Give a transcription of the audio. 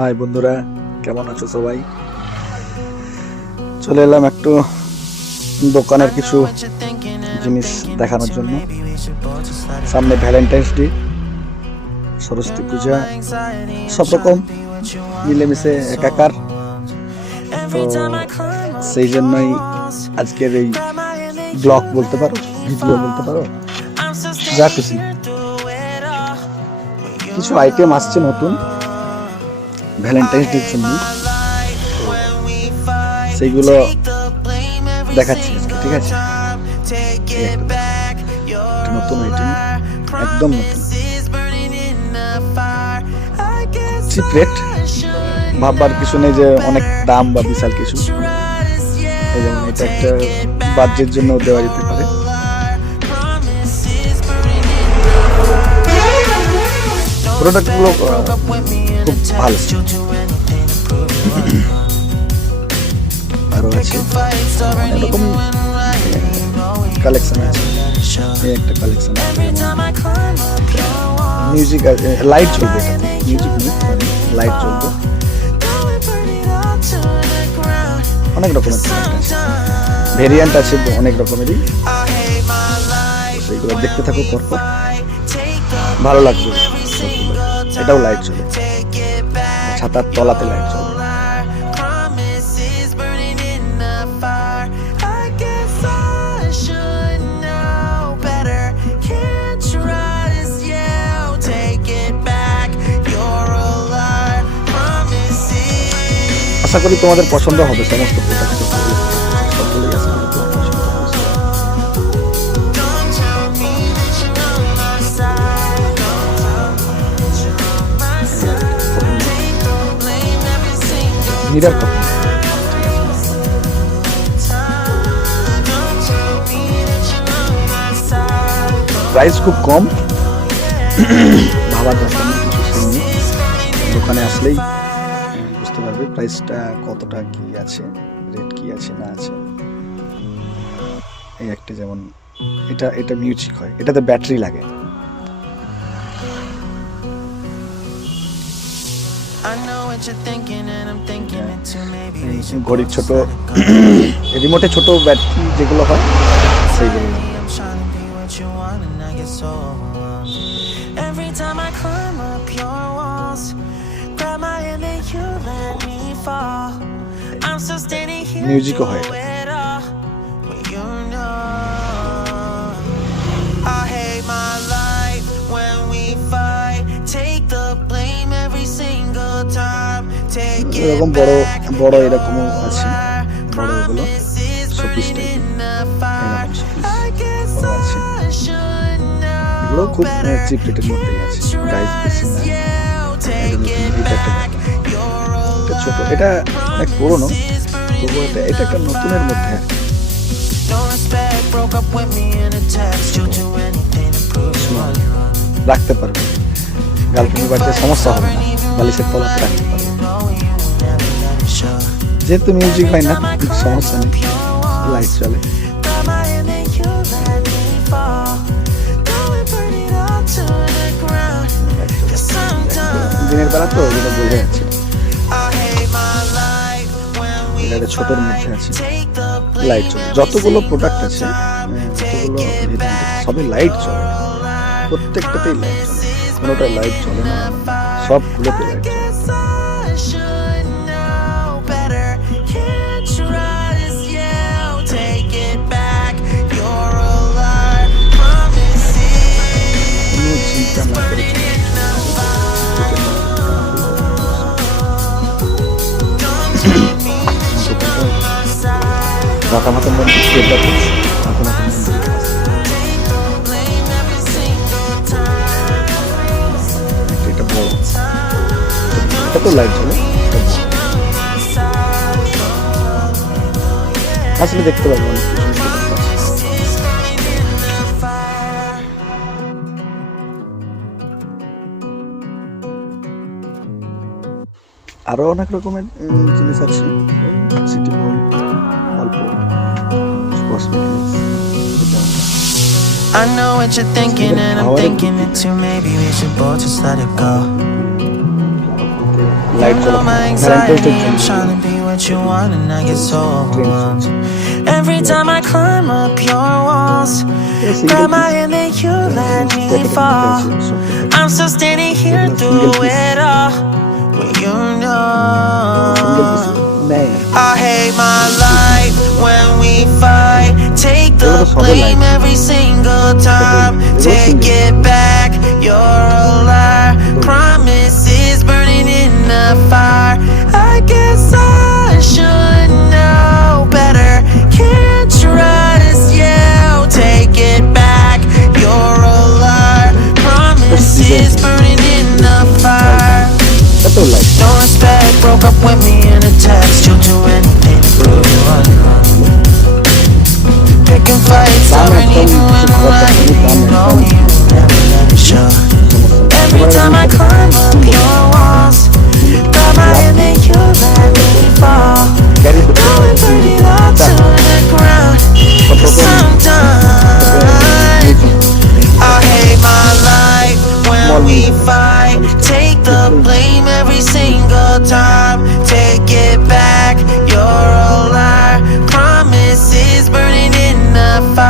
হাই বন্ধুরা, কেমন আছো সবাই? চলে এলাম একটু দোকানের কিছু জিনিস দেখানোর জন্য। সামনে ভ্যালেন্টাইন্স ডে, সরস্বতী পূজা, সব রকম মিলেমিশে একাকার। তো সেই জন্যই আজকের এই ব্লগ বলতে পারো, ভিডিও বলতে পারো, যা খুশি। কিছু আইটেম আসছে নতুন ভ্যালেন্টাইন্স ডের জন্য, সেইগুলো দেখাচ্ছি আজকে, ঠিক আছে? নতুন আইটেম, একদম নতুন, চিপ রেট, ভাববার কিছু নেই যে অনেক দাম বা বিশাল কিছু। যেমন এটা একটা বাজেটের জন্য দেওয়া যেতে পারে। প্রোডাক্টগুলো খুব ভালো। আরো আছে এরকম কালেকশন আছে। এই একটা কালেকশন আছে, মিউজিক লাইট চলবে, এটাতে মিউজিক নেই, লাইট চলবে। অনেক রকমের ভেরিয়েন্ট আছে, অনেক রকমেরই। সেইগুলো দেখতে থাকো পরপর, ভালো লাগবে। এটাও লাইট চলে, ছাতার তলাতে লাইট চলে। আশা করি তোমাদের পছন্দ হবে সমস্ত প্রোডাক্ট। সকলেই আশা করি তোমার পছন্দ হবে। মিরর কপি, প্রাইস খুব কম, ভাবার দরকার নেই কিছু। দোকানে আসলেই বুঝতে পারবে প্রাইসটা কতটা, কি আছে, রেট কি আছে না আছে। এই একটা যেমন এটা মিউজিক হয়, এটাতে ব্যাটারি লাগে। ঘড়ির ছোট রিমোটে ছোট ব্যাটারি যেগুলো হয় সেইগুলো। মিউজিকও হয় এটা। এরকম বড় বড় এরকমও আছে, বড় এগুলো শোপিস টাইপ, এরকম শোপিস বড় আছে। এগুলো খুব চিপ রেটের মধ্যেই আছে, প্রাইস বেশি না। এটা ছোট, এটা অনেক পুরোনো, তবু এটা একটা নতুনের মধ্যে আর কি। রাখতে পারবে, গার্লফ্রেন্ডের বাড়িতে সমস্যা হবে না, বালিশের তলাতে রাখতে পারবে। যেহেতু মিউজিক হয় না, সমস্যা নেই, লাইট চলে। দিনের বেলা তো যেটা বোঝা যাচ্ছে, এটা ছোটোর মধ্যে আছে, লাইট চলে। যতগুলো প্রোডাক্ট আছে, যতগুলো সবই লাইট চলে, প্রত্যেকটাতেই লাইট চলে, কোনোটাই লাইট চলে না, সবগুলোতে লাইট চলে। রাতামাতা মন্দির, রাতামাতা মন্দির, এটা বড়, এটা তো লাইট চলে। আসলে দেখতে পাবো অনেক কিছু। আরো অনেক রকমের জিনিস আছে, সিটি মল, অল্প cosmetics. I know what you're thinking and I'm thinking it too. Maybe we should both just let it go. control my anxiety. I'm trying to be what you want and I get so overwhelmed. Every time I climb up your walls, grab my hand and you let me fall. I'm still standing here through it all. Well, you know I hate my life when we fight. Take the blame every single time. Take it back, you're a liar. Promises burning in the fire. I guess I should know better. Can't trust you. Take it back, you're a liar. Promises burning in the fire. No respect, broke up with me in a text. You'll do anything to prove you wrong. Picking fights, stubborn even when I'm lying. You know you never let it show. Every time I climb up your walls, grab my hand and you let me fall. Now we burn it all to the ground. 'Cause I'm done. I hate my life when we fight. Take the blame every single time. Take it back, you're a liar. Promises burning in the fire.